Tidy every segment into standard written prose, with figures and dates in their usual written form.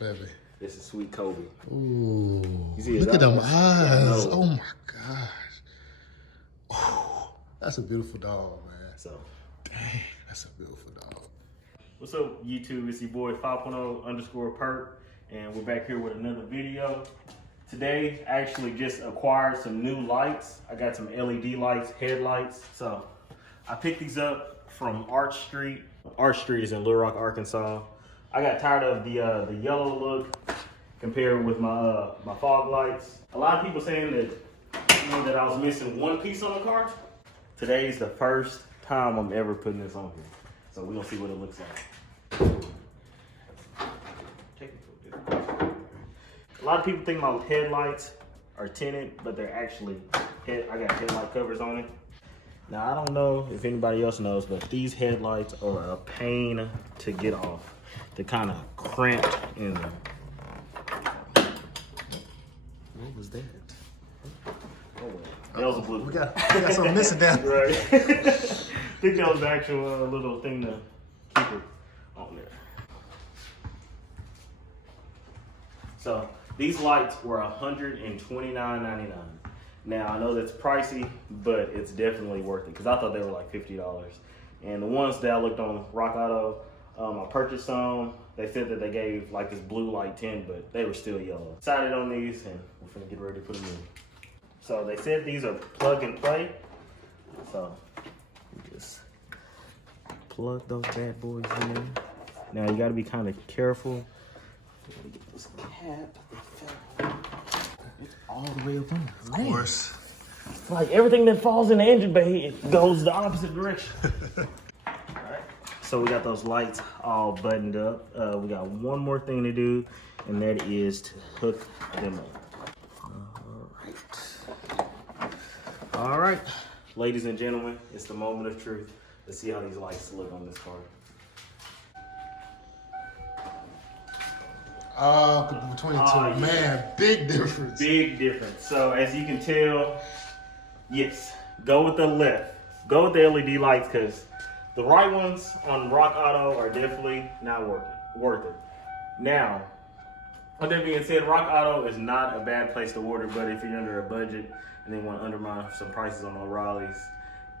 baby. This is Sweet Kobe. Ooh. You see his look at them eyes? eyes. Yeah, oh my gosh. Oh, that's a beautiful dog, man. So, dang, that's a beautiful dog. What's up, YouTube? It's your boy 5.0_Perk, and we're back here with another video. Today, I actually just acquired some new lights. I got some LED lights, headlights. So, I picked these up from Arch Street. Arch Street is in Little Rock, Arkansas. I got tired of the yellow look compared with my my fog lights. A lot of people saying that, you know, that I was missing one piece on the car. Today is the first time I'm ever putting this on here. So we're gonna see what it looks like. A lot of people think my headlights are tinted, but they're actually, I got headlight covers on it. Now, I don't know if anybody else knows, but these headlights are a pain to get off. They're kind of cramped in them. What was that? Oh, well. That was a blue. We got something missing down. Right. I think that was the actual little thing to keep it on there. So, these lights were $129.99. Now, I know that's pricey, but it's definitely worth it because I thought they were like $50. And the ones that I looked on Rock Auto, I purchased some. They said that they gave like this blue light tint, but they were still yellow. Decided on these, and we're gonna get ready to put them in. So they said these are plug and play. So just plug those bad boys in. Now you gotta be kind of careful. Get this cap. It's all the way up in there. Of course. Like everything that falls in the engine bay, it goes the opposite direction. Alright. So we got those lights all buttoned up. We got one more thing to do, and that is to hook them up. Alright. Ladies and gentlemen, it's the moment of truth. Let's see how these lights look on this car. Between the two, man, big difference. Big difference. So as you can tell, yes, go with the left. Go with the LED lights because the right ones on Rock Auto are definitely not worth it. Now, with that being said, Rock Auto is not a bad place to order, but if you're under a budget and they want to undermine some prices on O'Reilly's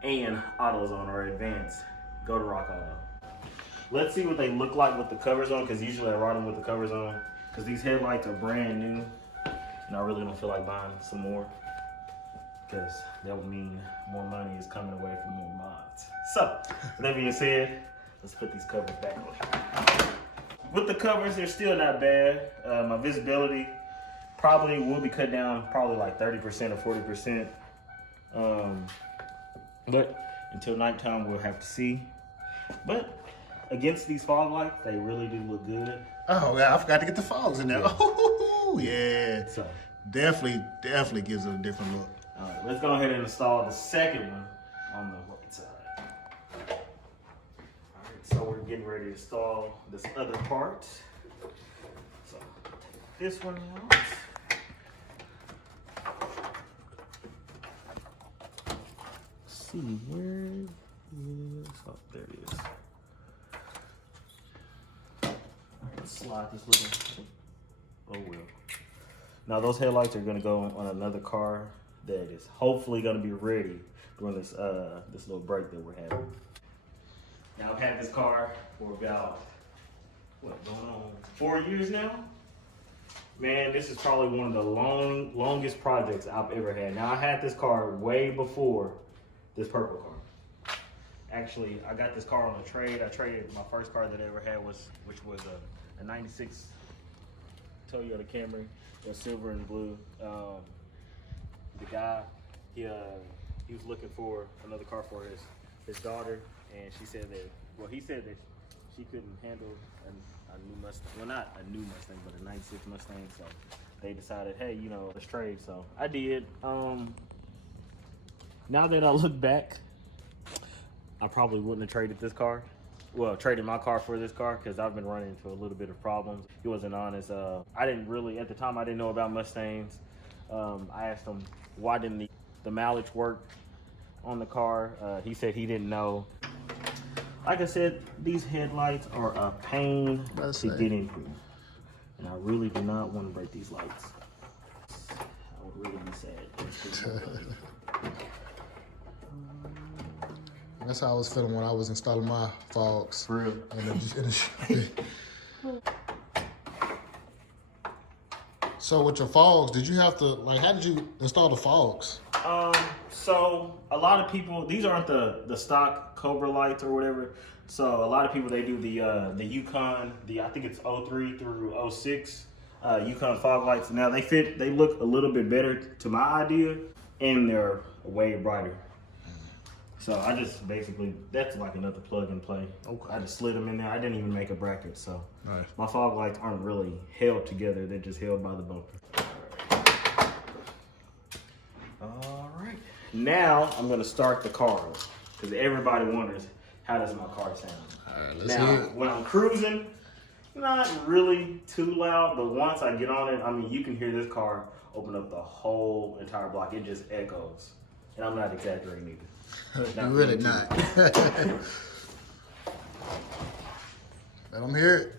and AutoZone or Advance, go to Rock Auto. Let's see what they look like with the covers on, because usually I ride them with the covers on, because these headlights are brand new, and I really don't feel like buying some more, because that would mean more money is coming away from more mods. So, that being said, let's put these covers back on. With the covers, they're still not bad. My visibility probably will be cut down probably like 30% or 40%. But until nighttime, we'll have to see. But against these fog lights, they really do look good. Oh, yeah, I forgot to get the fogs in there. Yeah. Oh, yeah. So, Definitely gives it a different look. all right, let's go ahead and install the second one on the right side. All right, so we're getting ready to install this other part. So, take this one out. Let's see, where is, oh, there it is. Let's slide this little, oh well. Now those headlights are gonna go on another car that is hopefully gonna be ready during this this little break that we're having. Now I've had this car for about, what, going on 4 years now? Man, this is probably one of the longest projects I've ever had. Now I had this car way before this purple car. Actually, I got this car on a trade. I traded my first car that I ever had, which was a 96 Toyota Camry. It was silver and blue. The guy, he was looking for another car for his daughter, and she said that, well, he said that she couldn't handle a new Mustang. Well, not a new Mustang, but a 96 Mustang. So they decided, hey, you know, let's trade. So I did. Now that I look back, I probably wouldn't have traded this car. Well, traded my car for this car because I've been running into a little bit of problems. He wasn't honest. I didn't really, at the time, I didn't know about Mustangs. I asked him why didn't the mileage work on the car. He said he didn't know. Like I said, these headlights are a pain to get into. And I really do not want to break these lights. I would really be sad. That's how I was feeling when I was installing my fogs. For real. So with your fogs, did you have to, like, how did you install the fogs? So a lot of people, these aren't the stock Cobra lights or whatever. So a lot of people, they do the Yukon, I think it's 03 through 06 Yukon fog lights. Now they look a little bit better to my idea, and they're way brighter. So I just basically, that's like another plug and play. Okay. I just slid them in there. I didn't even make a bracket, so nice. My fog lights aren't really held together. They're just held by the bumper. All right. Now I'm gonna start the car because everybody wonders, how does my car sound? All right, let's hear it. When I'm cruising, not really too loud, but once I get on it, I mean, you can hear this car open up the whole entire block. It just echoes. And I'm not exaggerating either. You're really not. Let them hear it.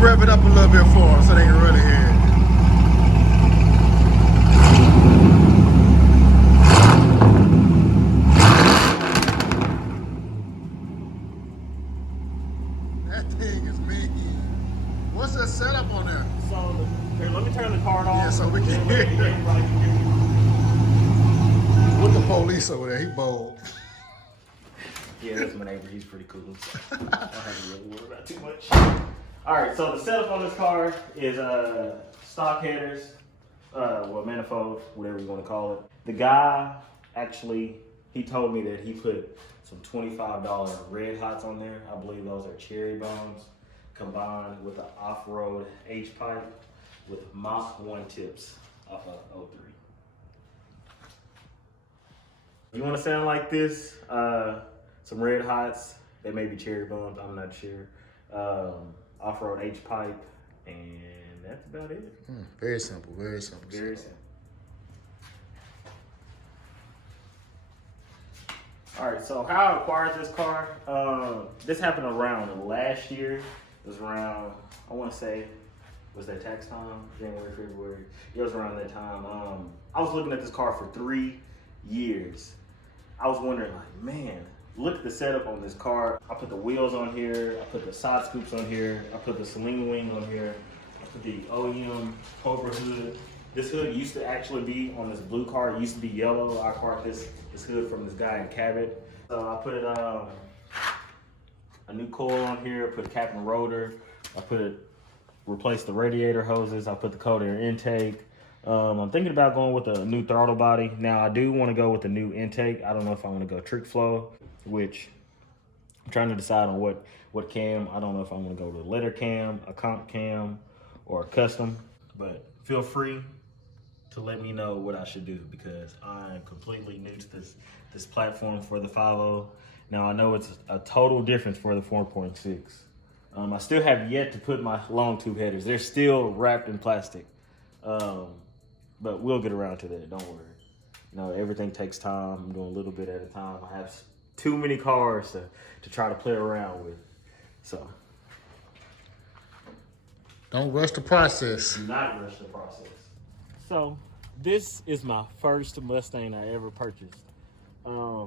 Rev it up a little bit for them so they can really hear it. That thing is mean. What's the setup on there? So, here, let me turn the car off. Yeah, so we can hear it. With the police over there, he bold. Yeah, that's my neighbor. He's pretty cool. So I don't have to really worry about too much. All right, so the setup on this car is stock headers, well, manifold, whatever you want to call it. The guy, actually, he told me that he put some $25 red hots on there. I believe those are cherry bombs combined with the off-road H-pipe with Mach 1 tips off of 03. You want to sound like this? Some red hots, they may be cherry bombs, I'm not sure. Off-road H-pipe, and that's about it. Very simple, very simple. Very simple. All right, so how I acquired this car, this happened around last year. It was around, I want to say, was that tax time? January, February? It was around that time. I was looking at this car for 3 years. I was wondering, like, man, look at the setup on this car. I put the wheels on here. I put the side scoops on here. I put the Celine wing on here. I put the OEM Cobra hood. This hood used to actually be on this blue car. It used to be yellow. I acquired this hood from this guy in Cabot. So I put a new coil on here. I put a cap and rotor. I replaced the radiator hoses. I put the cold air intake. I'm thinking about going with a new throttle body. Now I do want to go with a new intake. I don't know if I want to go trick flow, which I'm trying to decide on what cam. I don't know if I want to go with a letter cam, a comp cam, or a custom, but feel free to let me know what I should do because I am completely new to this platform for the 5.0. Now I know it's a total difference for the 4.6. I still have yet to put my long tube headers. They're still wrapped in plastic. But we'll get around to that, don't worry. You know, everything takes time. I'm doing a little bit at a time. I have too many cars to try to play around with, so. Don't rush the process. Do not rush the process. So, this is my first Mustang I ever purchased. I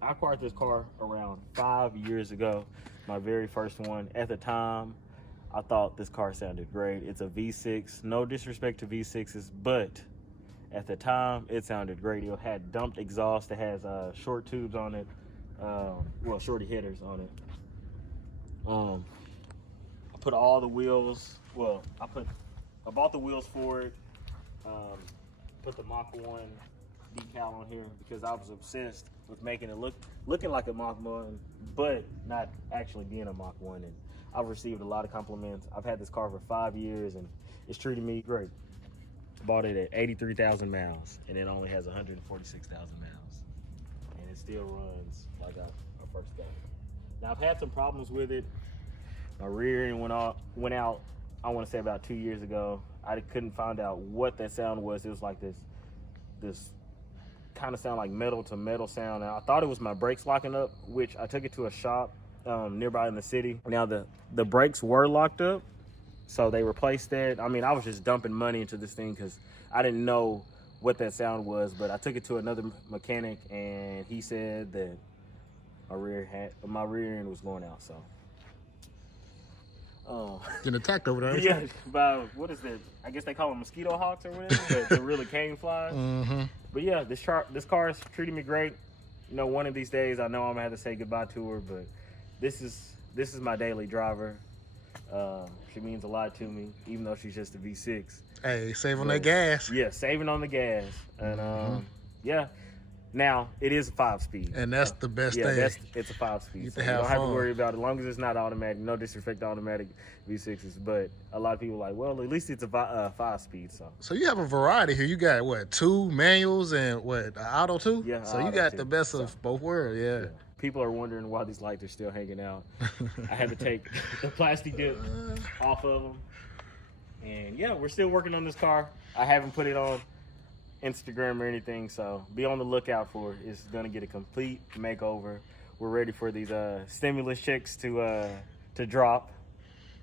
acquired this car around 5 years ago, my very first one. At the time, I thought this car sounded great. It's a V6. No disrespect to V6s, but at the time, it sounded great. It had dumped exhaust. It has short tubes on it. Well, shorty headers on it. I put all the wheels. Well, I bought the wheels for it. Put the Mach 1 decal on here because I was obsessed with making it looking like a Mach 1, but not actually being a Mach 1. And I've received a lot of compliments. I've had this car for 5 years and it's treated me great. Bought it at 83,000 miles and it only has 146,000 miles. And and it still runs like I first got it. Now I've had some problems with it. My rear end went out. I want to say about 2 years ago. I couldn't find out what that sound was. It was like this kind of sound like metal to metal sound. And I thought it was my brakes locking up, which I took it to a shop nearby in the city. Now the brakes were locked up, so they replaced that. I mean, I was just dumping money into this thing because I didn't know what that sound was, but I took it to another mechanic and he said that my rear end was going out. So getting attacked over there. yeah, by what is that? I guess they call them mosquito hawks or whatever, but they're really cane flies. But yeah, this car is treating me great. You know, one of these days I know I'm gonna have to say goodbye to her, but this is my daily driver. She means a lot to me, even though she's just a V6. Hey, save on that gas. Yeah, saving on the gas, and yeah. Now it is a 5-speed, and that's the best thing. It's a 5-speed. You so don't have to worry about it, as long as it's not automatic. No disrespect to automatic V6s, but a lot of people are like, well, at least it's a 5-speed. So you have a variety here. You got what, 2 manuals and what, an auto too? Yeah. So you got the best of both worlds. Yeah. People are wondering why these lights are still hanging out. I had to take the plastic dip off of them, and yeah, we're still working on this car. I haven't put it on Instagram or anything, so be on the lookout for it. It's gonna get a complete makeover. We're ready for these stimulus checks to drop.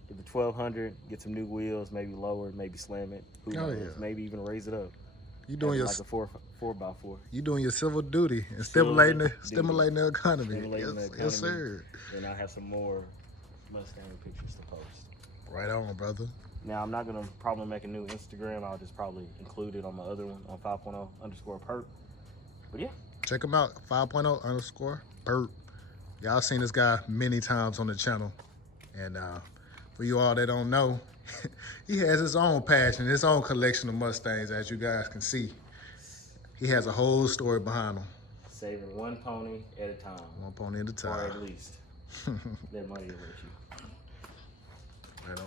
Get the 1200, get some new wheels, maybe lower it, maybe slam it. Who knows? Maybe even raise it up. You doing your like a 4x4. You doing your civil duty and stimulating the economy. Yes, sir. And I have some more Mustang pictures to post. Right on, brother. Now, I'm not going to probably make a new Instagram. I'll just probably include it on my other one on 5.0_perp. But yeah. Check him out, 5.0_perp. Y'all seen this guy many times on the channel. And for you all that don't know, he has his own passion, his own collection of Mustangs, as you guys can see. He has a whole story behind him. Saving one pony at a time. One pony at a time. Or at least. That money will let you. Right on.